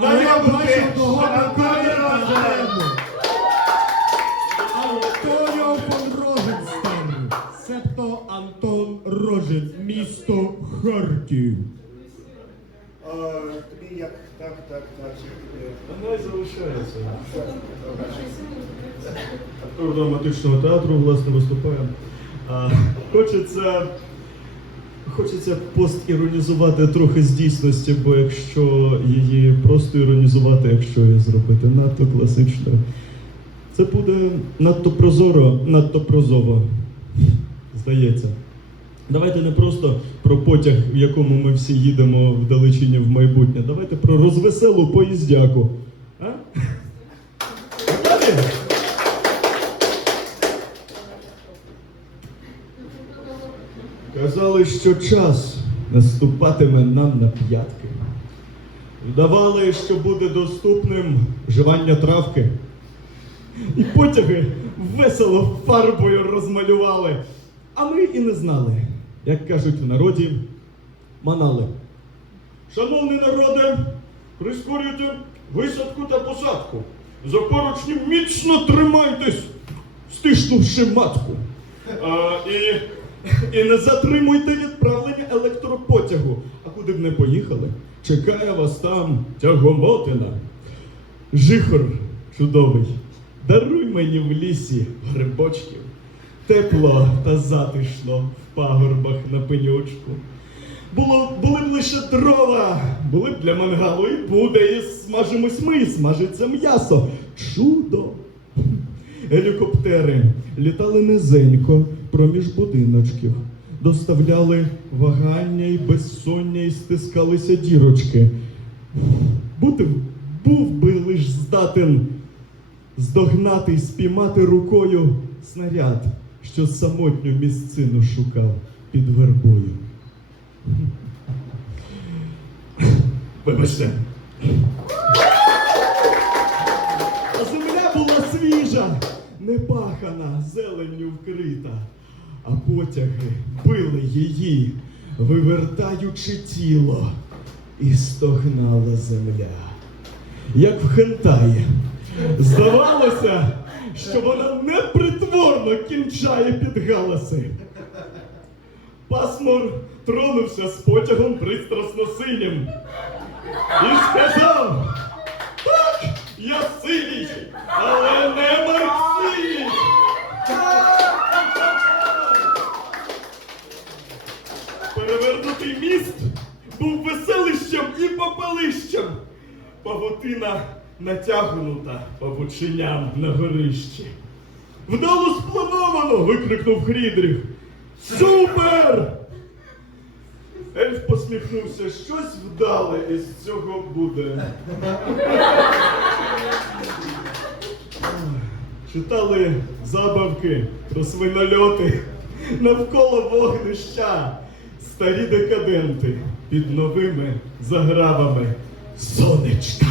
Я бачу одного Шановні Антоніо Антоніо фон себто Антон Рожен, місто Харків. Тобі як так, так, так. Вона залишається. Актор драматичного театру, власне, виступає. Хочеться, хочеться постіронізувати трохи з дійсності, бо якщо її просто іронізувати, якщо її зробити надто класично, це буде надто прозоро, надто прозово. Здається. Давайте не просто про потяг, в якому ми всі їдемо вдалечині в майбутнє. Давайте про розвеселу поїздяку. А? Казали, що час наступатиме нам на п'ятки. Вдавали, що буде доступним вживання травки. І потяги весело фарбою розмалювали. А ми і не знали, як кажуть в народі, манали. Шановний народе, прискорюйте висадку та посадку. За поручні міцно тримайтесь, стиснувши матку. А, і, і не затримуйте відправлення електропотягу. А куди б не поїхали, чекає вас там тягомотина. Жихор чудовий, даруй мені в лісі грибочків. Тепло та затишно в пагорбах на пеньочку. Було, були б лише дрова, були б для мангалу і буде, і смажимось ми, і смажиться м'ясо. Чудо! Гелікоптери літали низенько проміж будиночків, доставляли вагання і безсоння, і стискалися дірочки. Бути, був би лиш здатен здогнати й спіймати рукою снаряд, що самотню місцину шукав під вербою. Вибачте. Свіжа, непахана, зеленню вкрита, а потяги били її, вивертаючи тіло, і стогнала земля. Як в хентаї. Здавалося, що вона непритворно кінчає під галаси. Пасмур тронувся з потягом пристрасно синім і сказав: я синій, але не Марсій! Перевернутий міст був веселищем і попелищем. Павутина натягнута павученям на горищі. Вдало сплановано! викрикнув Хрідріх. Супер! Ельф посміхнувся, щось вдале із цього буде. Читали забавки про свинольоти навколо вогнища, старі декаденти під новими загравами сонечка.